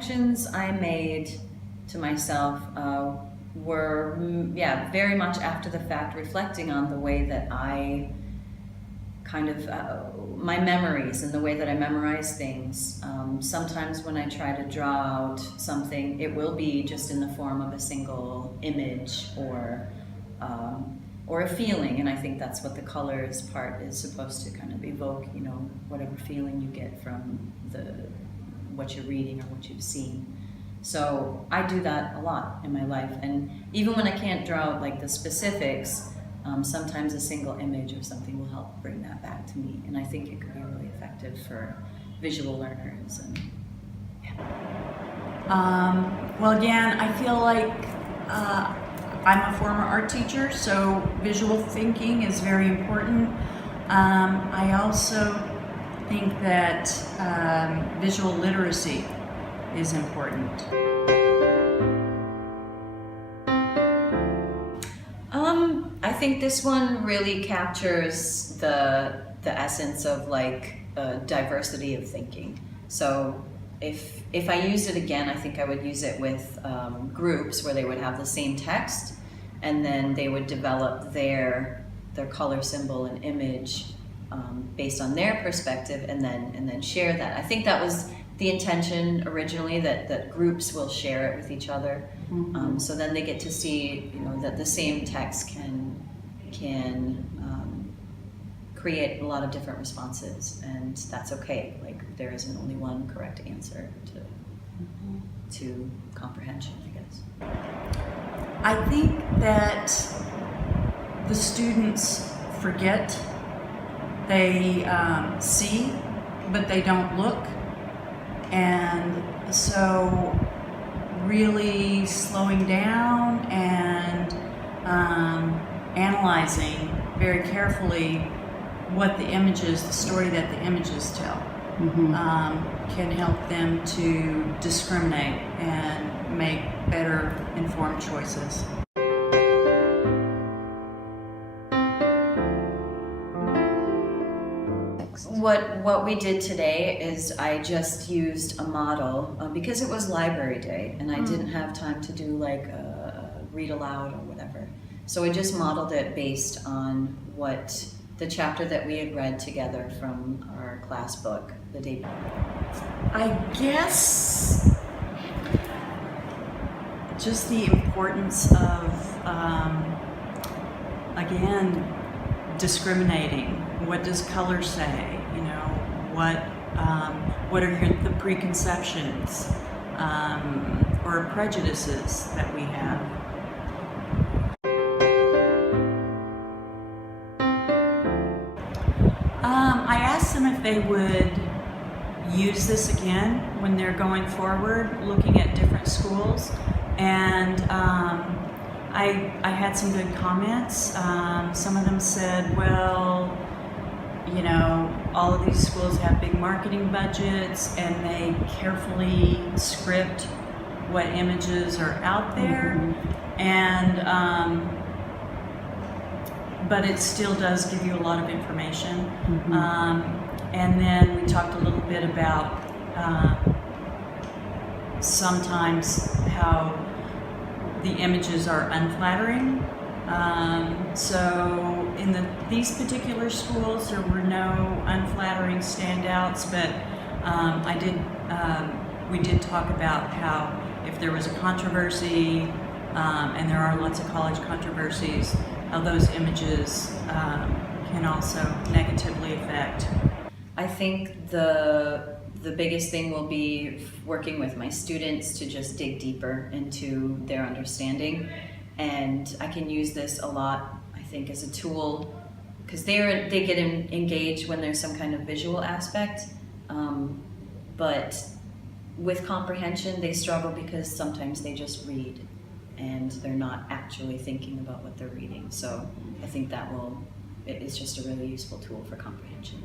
connections I made to myself were, very much after the fact, reflecting on the way that I kind of, my memories and the way that I memorize things. Sometimes when I try to draw out something, it will be just in the form of a single image or a feeling, and I think that's what the colors part is supposed to kind of evoke, whatever feeling you get from what you're reading or what you've seen. So I do that a lot in my life, and even when I can't draw out like the specifics, sometimes a single image or something will help bring that back to me, and I think it could be really effective for visual learners. And well, again, I feel like I'm a former art teacher, so visual thinking is very important. I also think that visual literacy is important. I think this one really captures the essence of like diversity of thinking. So if I used it again, I think I would use it with groups where they would have the same text, and then they would develop their color symbol and image based on their perspective, and then share that. I think that was the intention originally, that groups will share it with each other. Mm-hmm. So then they get to see, that the same text can create a lot of different responses, and that's okay. Like, there isn't only one correct answer to comprehension, I guess. I think that the students forget. They see, but they don't look. And so really slowing down and analyzing very carefully what the images, the story that the images tell, can help them to discriminate and make better informed choices. What we did today is I just used a model because it was library day and I didn't have time to do like a read aloud or whatever. So I just modeled it based on what the chapter that we had read together from our class book the day before. I guess just the importance of, again, discriminating. What does color say? What are the preconceptions or prejudices that we have? I asked them if they would use this again when they're going forward, looking at different schools, and I had some good comments. Some of them said, well, all of these schools have big marketing budgets and they carefully script what images are out there, and but it still does give you a lot of information. And then we talked a little bit about sometimes how the images are unflattering. So in these particular schools, there were no unflattering standouts, but we did talk about how if there was a controversy, and there are lots of college controversies, how those images can also negatively affect. I think the biggest thing will be working with my students to just dig deeper into their understanding. And I can use this a lot, I think, as a tool, because they get engaged when there's some kind of visual aspect. But with comprehension, they struggle because sometimes they just read and they're not actually thinking about what they're reading. So I think it's just a really useful tool for comprehension.